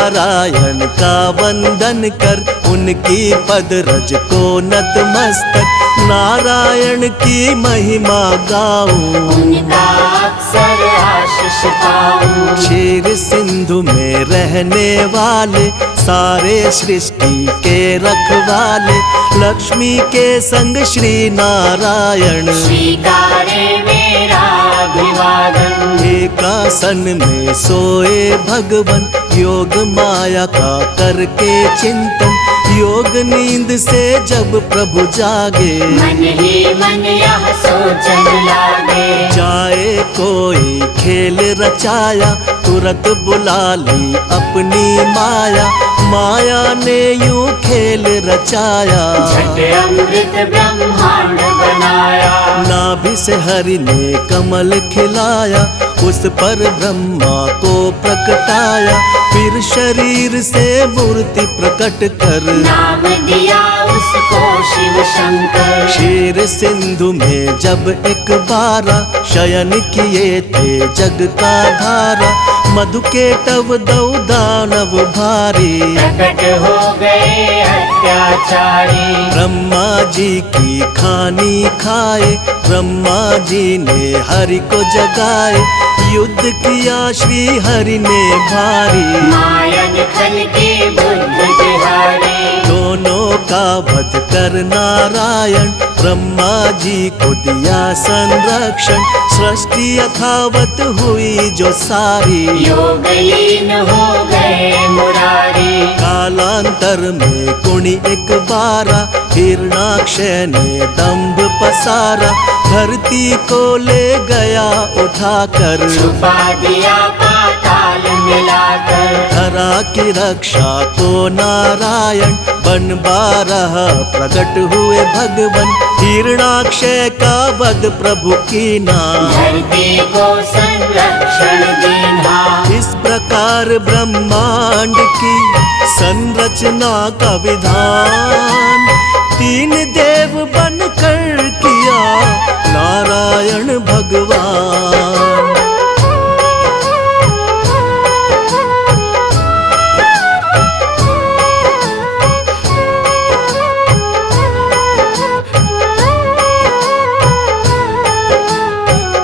नारायण का वंदन कर, उनकी पद रज को नतमस्तक नारायण की महिमा गाऊं, उनका अक्सर आशीष पाऊं। क्षीर सिंधु में रहने वाले सारे सृष्टि के रखवाले, लक्ष्मी के संग श्री नारायण स्वीकारे मेरा अभिवादन। एक आसन में सोए भगवन, योग माया का करके चिंतन, योग नींद से जब प्रभु जागे, मन ही मन यह सोचन लागे। जाए कोई खेल रचाया, तुरंत बुला ली अपनी माया, माया ने यूं खेल रचाया, झट अमृत ब्रह्मांड बनाया। नाभि से हरि ने कमल खिलाया, उस पर ब्रह्मा को प्रकटाया, फिर शरीर से मूर्ति प्रकट कर, नाम दिया उसको शिव शंकर। क्षीर सिंधु में जब एक बारा, शयन किए थे जग का धारा, मधु के टव दौ दानव भारी, प्रकट हो गए अत्याचारी। ब्रह्मा जी की खानी खाए, ब्रह्मा जी ने हरि को जगाए, युद्ध किया श्री हरि ने भारी, मायन खल के बुद्ध बिहारी। दोनों का वध कर नारायण, ब्रह्मा जी को दिया संरक्षण, सृष्टि यथावत हुई जो सारी, योग लीन हो गए मुरारी। कालांतर में कुणी एक बारा, हिरणाक्षय ने दंभ पसारा, धरती को ले गया उठाकर, छुपा दिया पाताल मिलाकर। धरा की रक्षा को नारायण, बन बारह प्रकट हुए भगवन, हिरणाक्षय का वध प्रभु कीना, धरती को संरक्षण देना। इस प्रकार ब्रह्मांड की संरचना का विधान, तीन देव बनकर किया नारायण भगवान।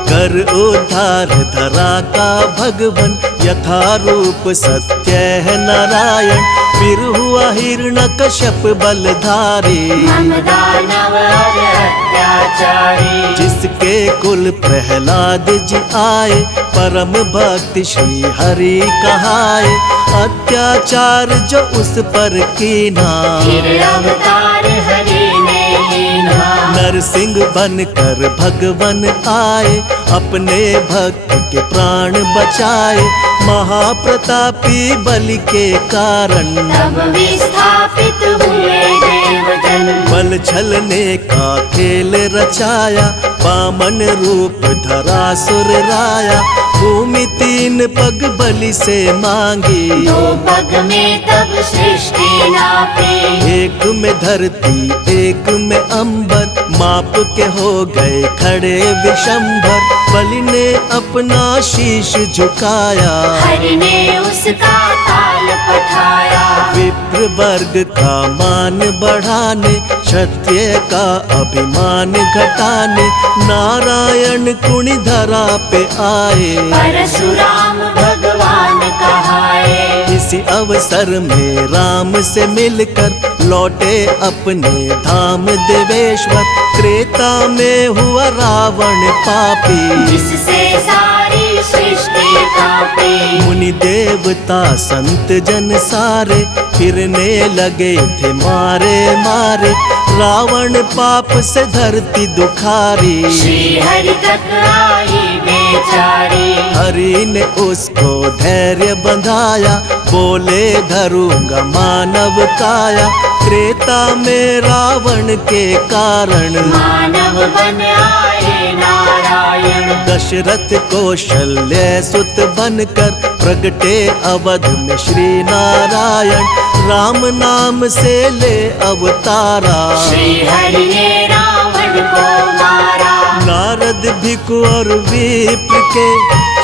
कर उद्धार धरा का भगवन, यथा रूप सत्य है नारायण, फिर हुआ हिरण्यकश्यप बलधारी, हम दानव और अत्याचारी। जिसके कुल प्रहलाद जी आए, परम भक्त श्री हरि कहाए, अत्याचार जो उस पर कीना, फिर अवतार हरि ने लीना। नरसिंह बनकर भगवन आए, अपने भक्त के प्राण बचाए, महाप्रतापी बलि के कारण, तब विस्थापित हुए देवजन। बल छलने का खेल रचाया, वामन रूप धरा सुर राया, भूमि तीन पग बलि से मांगी, दो पग में तब सृष्टि नापी। एक में धरती एक में अंबर, माप के हो गए खड़े विशंभर, बलि ने अपना शीश झुकाया, हरि ने उसका ताल पठाया। विप्र वर्ग का मान बढ़ाने, क्षत्रिय का अभिमान घटाने, नारायण कुणी धरा पे आए, परशुराम भगवान कहाए। इसी अवसर में राम से मिलकर लौटे अपने धाम देवेश्वर, त्रेता में हुआ रावण पापी, जिससे सारी सृष्टि कांपी। मुनि देवता संत जन सारे, फिरने लगे थे मारे मारे, रावण पाप से धरती दुखारी, श्री हरि तक आई बेचारी। हरि ने उसको धैर्य बंधाया, बोले धरूंगा मानव काया, त्रेता में रावण के कारण, मानव बन आए नारायण। दशरथ कौशल्य सुत बनकर, प्रगटे अवध में श्री नारायण, राम नाम से ले अवतारा, श्री हरि ने रावण को मारा। नारद भिक्षु और विप्र के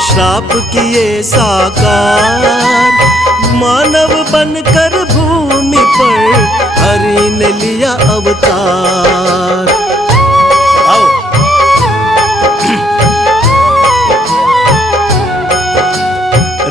श्राप किए साकार, मानव बनकर भूमि पर हरि ने लिया अवतार। आओ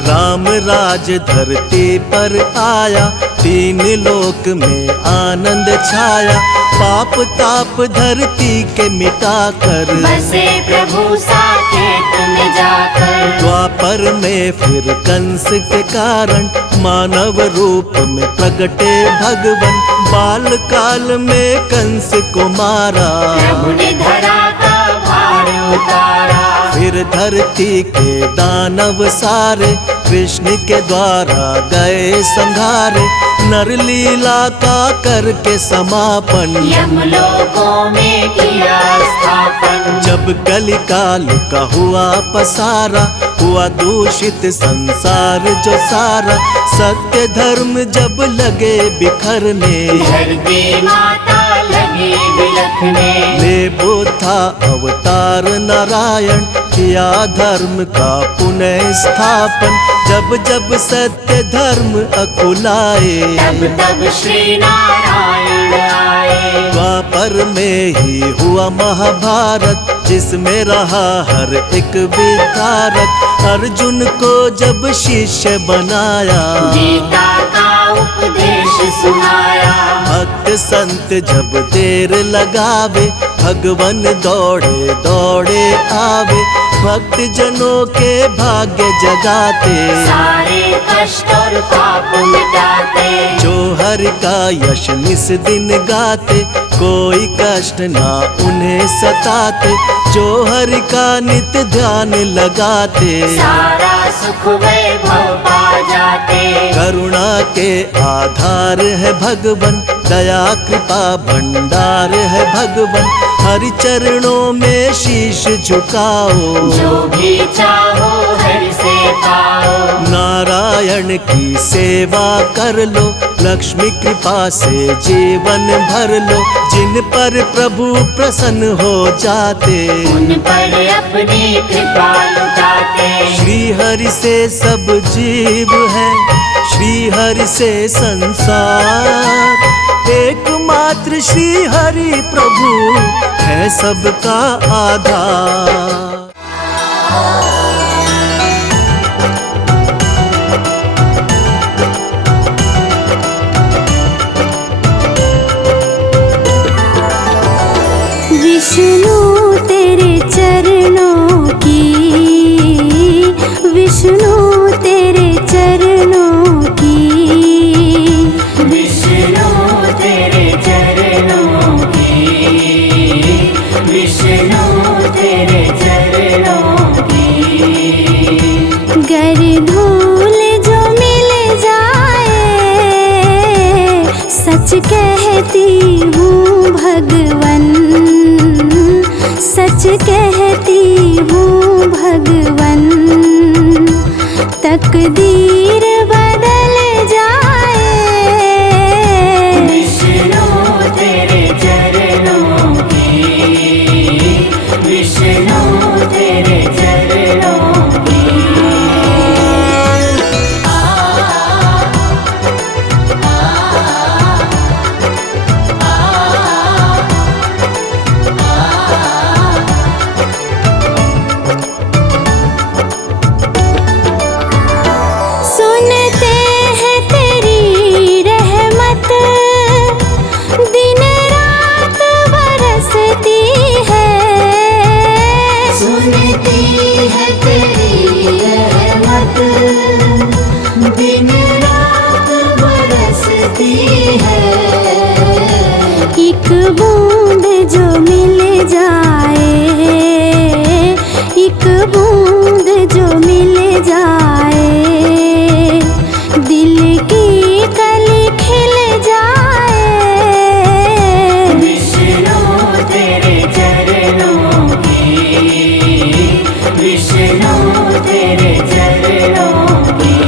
राम राज धरती पर आया, तीन लोक में आनंद छाया। पाप ताप धरती के मिटाकर बसे प्रभु साकेत में जाकर। द्वापर में फिर कंस के कारण मानव रूप में प्रगटे भगवन। बाल काल में कंस को मारा, प्रभु ने धरा का भार उतारा। फिर धरती के दानव सारे कृष्ण के द्वारा गए संघारे। नर लीला का करके समापन यमलोकों में किया स्थापन। जब कलिकाल का हुआ पसारा, हुआ दूषित संसार जो सारा। सत्य धर्म जब लगे बिखरने, धरती माता लगी बिलखने। ले बुद्धा अवतार नारायण, किया धर्म का पुनः स्थापन। जब जब सत्य धर्म अकुलाए, तब तब श्री नारायण आए। द्वापर में ही हुआ महाभारत, जिसमें रहा हर एक विधारक। अर्जुन को जब शिष्य बनाया, गीता का उपदेश सुनाया। भक्त संत जब देर लगावे, भगवन दौड़े दौड़े आवे। भक्त जनों के भाग्य जगाते, सारे कष्ट और पाप मिटाते। जो हरि का यश निस दिन गाते, कोई कष्ट ना उन्हें सताते। जो हरि का नित्य ध्यान लगाते, सारा सुख वैभव पा जाते। करुणा के आधार है भगवन, दया कृपा भंडार है भगवन। हरि चरणों में शीश झुकाओ, जो भी चाहो हरि से पाओ। नारायण की सेवा कर लो, लक्ष्मी कृपा से जीवन भर लो। जिन पर प्रभु प्रसन्न हो जाते, उन पर अपनी कृपा लुटाते। श्री हरि से सब जीव है, श्री हरि से संसार। एकमात्र श्री हरि प्रभु है सबका आधार। विष्णु तेरे चरणों की, विष्णु तेरे चरणों की। विष्णु तेरे चरणों की, विष्णु तेरे चरणों की। गर धूल जो मिल जाए, सच कहती हूँ भगवन, सच कहती हूँ भगवन। तकदीर बदल जाए, विष्णु तेरे चरणों की, विष्णु तेरे चरणों की। सुनते हैं तेरी रहमत, दिन रात बरसती है। सुनती है तेरी रहमत, दिन रात बरसती है। एक बूंद जो मिल जाए, एक बूंद जो मिल जाए, दिल की कली खिल जाए। विष्णु तेरे चरणों की, विष्णु तेरे चरणों की।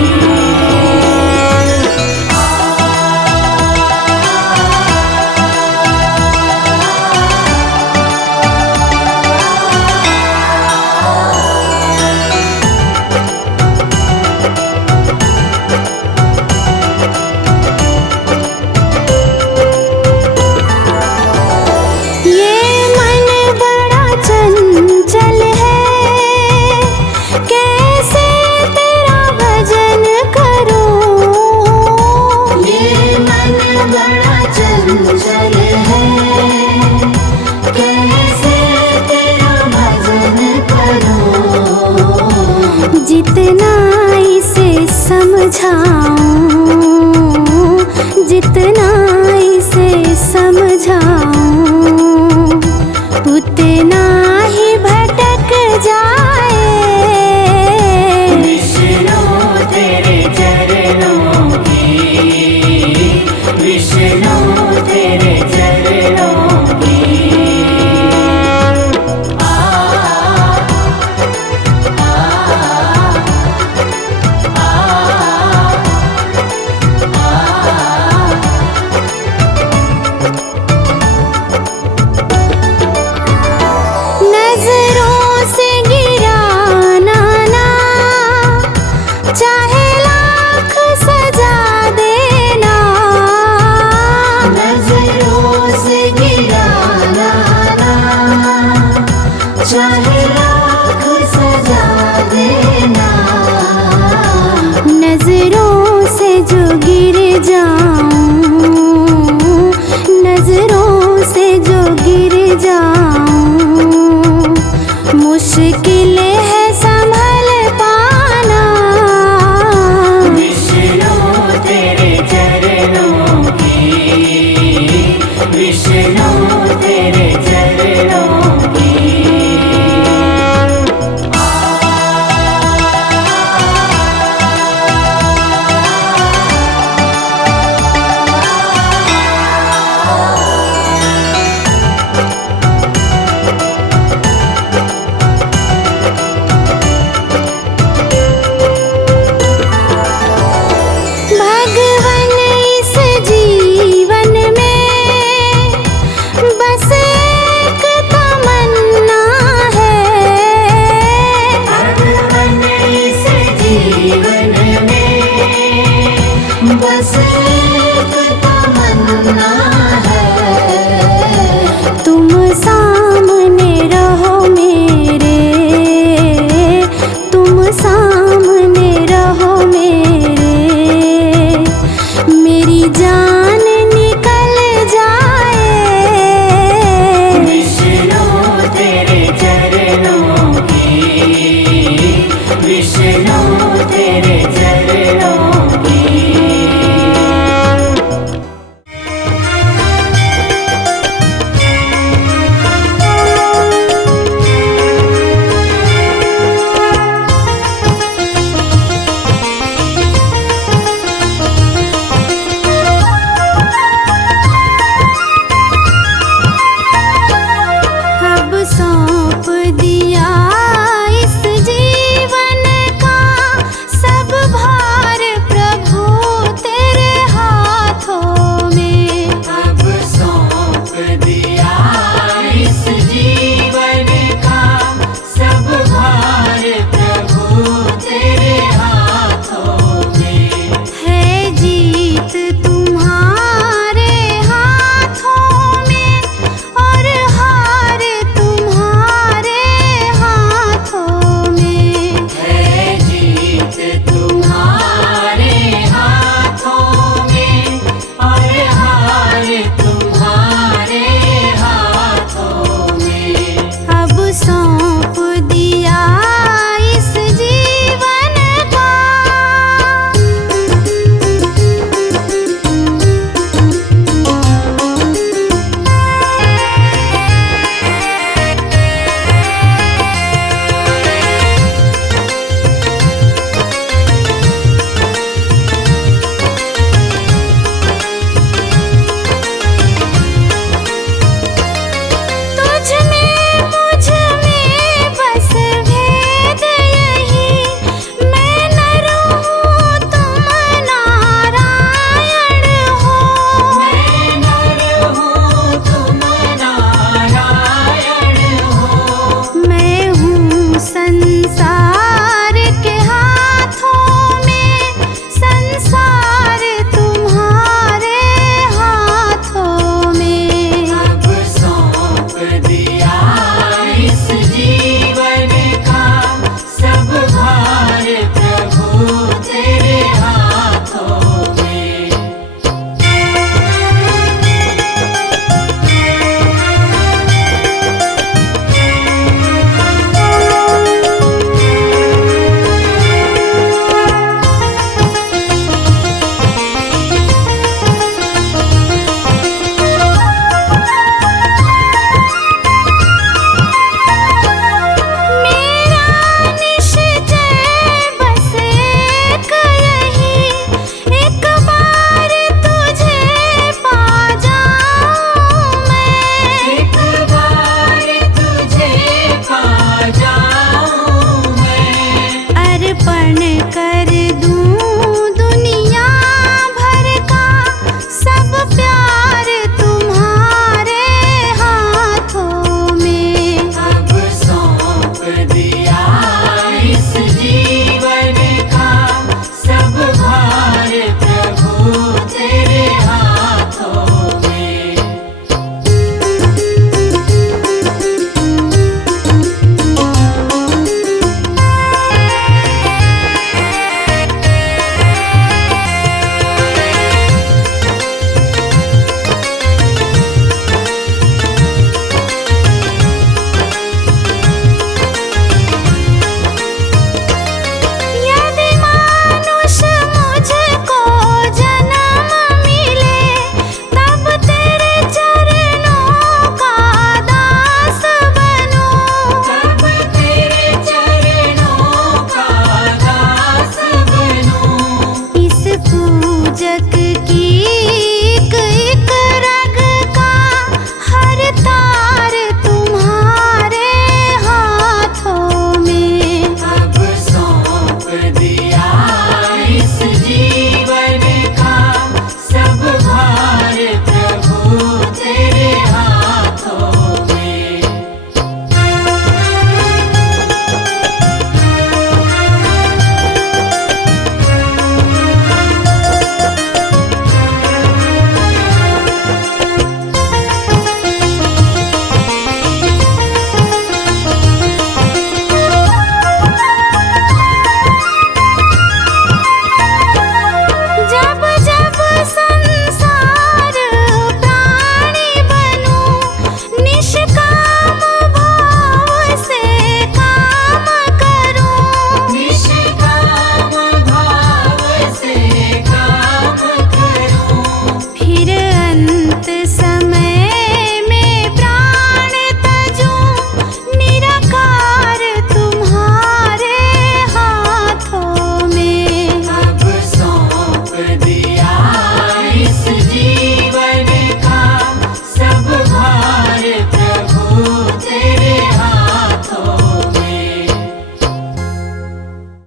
जान।